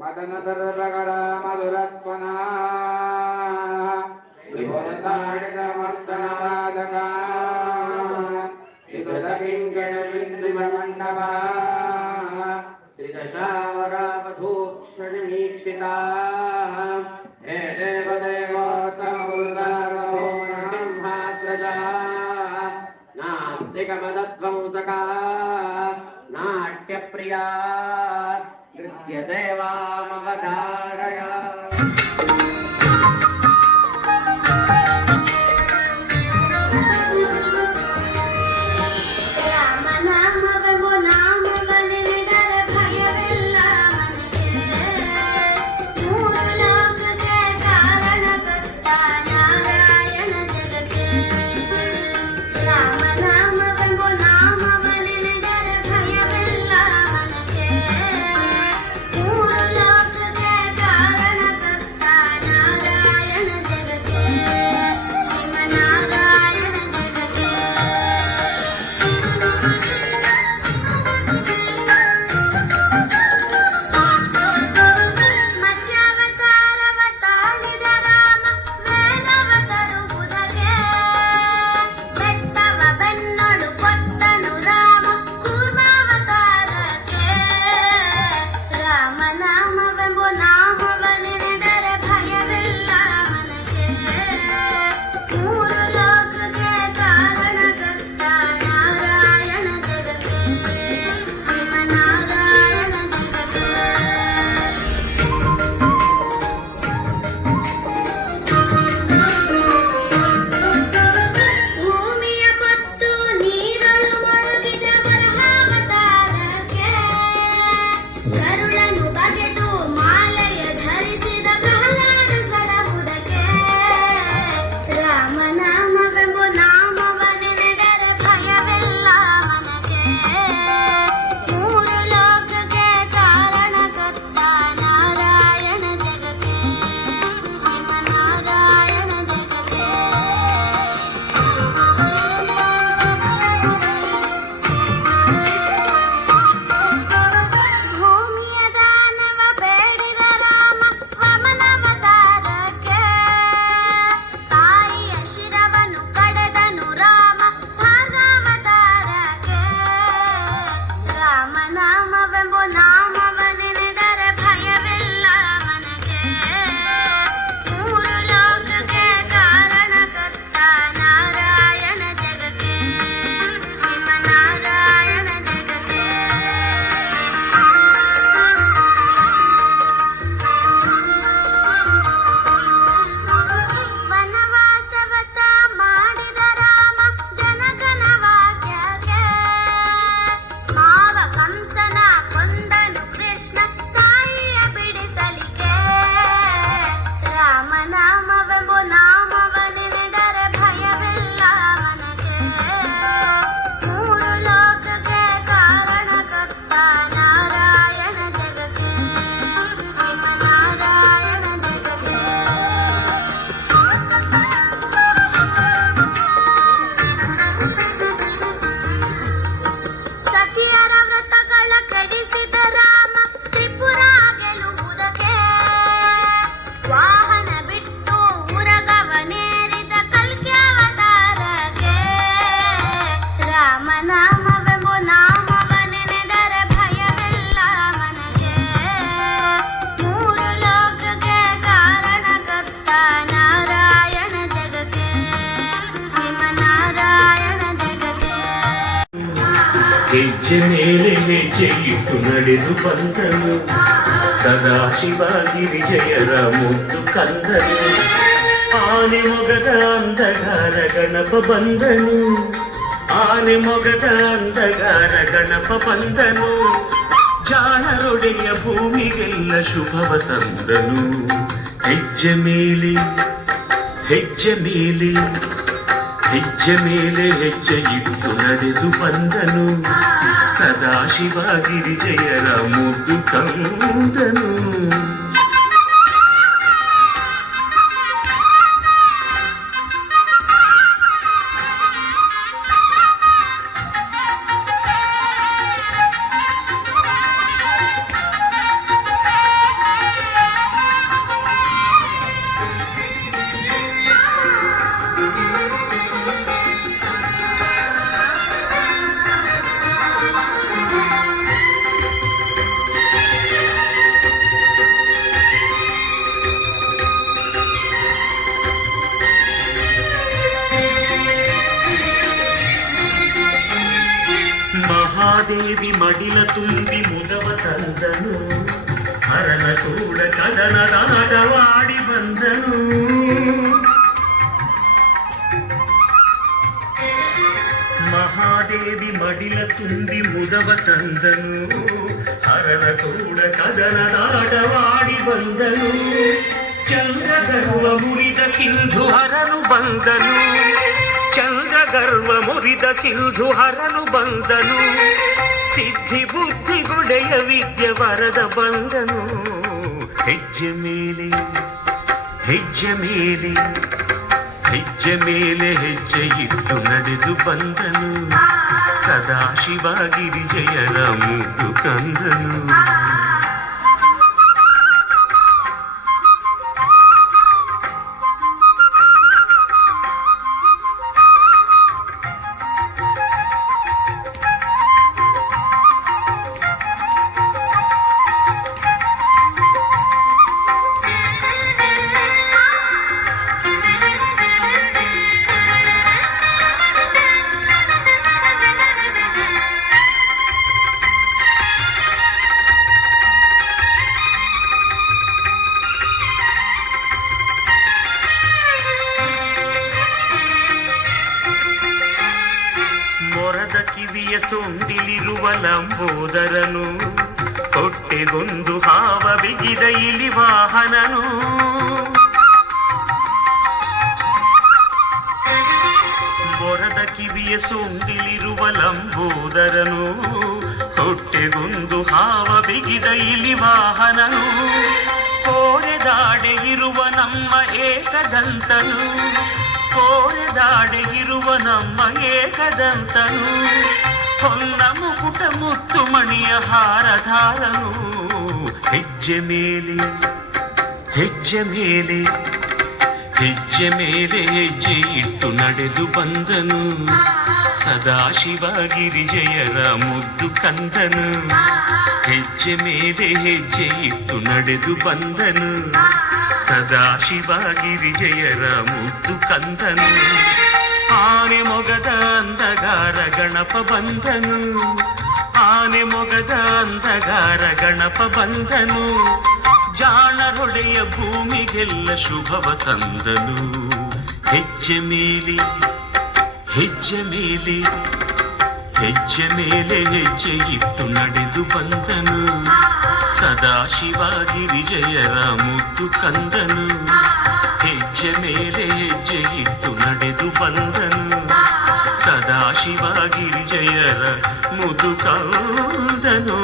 ಮದನ ದರ್ಭಗಳ ಮಧುರತ್ವನ ವಿಭುರತಾಡಿದ ಮರ್ತನವಾದಕ ವಿದುರ ಕಿಂಕಣ ಬಿಂದುವ ಮಂಡಪ ತ್ರಿದಶಾವರಾವಧೂಕ್ಷಣೀಕ್ಷಿತ ಹೇ ದೇವದೇವೋತ್ತಮಗುರುಸಾರ್ವಭೌಮಬ್ರಹ್ಮಾಗ್ರಜ ನಾಸ್ತಿಕಮದಧ್ವಂಸಕ ನಾಟ್ಯಪ್ರಿಯಾ ನೃತ್ಯ ಸೇವಾಮವಧಾರಯ ಹೆಜ್ಜೆ ಮೇಲೆ ಹೆಜ್ಜೆ ಇಟ್ಟು ನಡೆದು ಬಂದನು ಸದಾಶಿವಾಗಿ ವಿಜಯರ ಮುದ್ದು ಕಂದನು. ಆನೆ ಮೊಗದ ಅಂಧಗಾರ ಗಣಪ ಬಂದನು, ಆನೆ ಮೊಗದ ಅಂಧಗಾರ ಗಣಪ ಬಂದನು. ಜಾಣರೊಡೆಯ ಭೂಮಿಗೆಲ್ಲ ಶುಭವ ತಂದನು. ಹೆಜ್ಜೆ ಮೇಲೆ ಹೆಜ್ಜೆ ಮೇಲೆ ಹೆಜ್ಜೆ ಮೇಲೆ ಹೆಜ್ಜೆ ಇಟ್ಟು ನಡೆದು ಬಂದನು ಸದಾಶಿವ ಗಿರಿಜಯರ ಮುದ್ದು ಕಂದನು. ಬಂದನು ಹರನ ಕೂಡ ಕದನದಾಟವಾಡಿ ಬಂದನು ಮಹಾದೇವಿ ಮಡಿಲ ತುಂಬಿ ಮುದವ ತಂದನು ಹರನ ಕೂಡ ಕದನದಾಟವಾಡಿ ಬಂದನು ಚಂದ್ರಗರ್ವ ಮುರಿದ ಸಿಂಧು ಹರನು ಬಂದನು ಚಂದ್ರಗರ್ವ ಮುರಿದ ಸಿಂಧು ಹರನು ಬಂದನು ಸಿದ್ಧಿ ಬುದ್ಧಿಗುಡೆಯ ವಿದ್ಯೆ ವರದ ಬಂದನು ಹೆಜ್ಜೆ ಮೇಲೆ ಹೆಜ್ಜೆ ಮೇಲೆ ಹೆಜ್ಜೆ ಮೇಲೆ ಹೆಜ್ಜೆ ಇಟ್ಟು ನಡೆದು ಬಂದನು ಸದಾಶಿವ ಗಿರಿಜಯರ ಮುದ್ದು ಕಂದನು ಮೊರದ ಕಿವಿಯ ಸೊಂಡಿಲಿರುವ ಲಂಬೋದರನು ಹೊಟ್ಟೆಗೊಂದು ಹಾವ ಬಿಗಿದ ಇಲಿ ವಾಹನನು ಮೊರದ ಕಿವಿಯ ಸೊಂಡಿಲಿರುವ ಲಂಬೋದರನು ಹೊಟ್ಟೆಗೊಂದು ಹಾವ ಬಿಗಿದ ಇಲಿ ವಾಹನನು ಕೋರೆದಾಡೆ ಇರುವ ನಮ್ಮ ಏಕದಂತನು ಕೋರೆದಾಡೆ ಇರುವ ನಮ್ಮ ಏಕದಂತನು ಹೊನ್ನ ಮುಕುಟ ಮುತ್ತು ಮಣಿಯ ಹಾರಧಾರನು ಹೆಜ್ಜೆ ಮೇಲೆ ಹೆಜ್ಜೆ ಮೇಲೆ ಹೆಜ್ಜೆ ಮೇಲೆ ಹೆಜ್ಜೆ ಇಟ್ಟು ನಡೆದು ಬಂದನು ಸದಾಶಿವ ಗಿರಿಜಯರ ಮುದ್ದು ಕಂದನು ಹೆಜ್ಜೆ ಮೇಲೆ ಹೆಜ್ಜೆ ಇಟ್ಟು ನಡೆದು ಬಂದನು ಸದಾಶಿವ ಗಿರಿಜಯರ ಮುದ್ದು ಕಂದನು ಆನೆ ಮೊಗದ ಅಂದಗಾರ ಗಣಪ ಬಂದನು ಆನೆ ಮೊಗದ ಅಂದಗಾರ ಗಣಪ ಬಂದನು ಜಾಣರೊಡೆಯ ಭೂಮಿಗೆಲ್ಲ ಶುಭವ ತಂದನು ಹೆಜ್ಜೆ ಮೇಲೆ ಹೆಜ್ಜೆ ಮೇಲೆ ಹೆಜ್ಜೆ ಮೇಲೆ ಹೆಜ್ಜೆ ಇಟ್ಟು ನಡೆದು ಬಂದನು ಸದಾಶಿವ ಗಿರಿಜಯರ ಮುದ್ದು ಕಂದನು ಹೆಜ್ಜೆ ಮೇಲೆ ಹೆಜ್ಜೆ ಇಟ್ಟು ನಡೆದು ಬಂದನು ಸದಾಶಿವ ಗಿರಿಜಯರ ಮುದ್ದು ಕಂದನು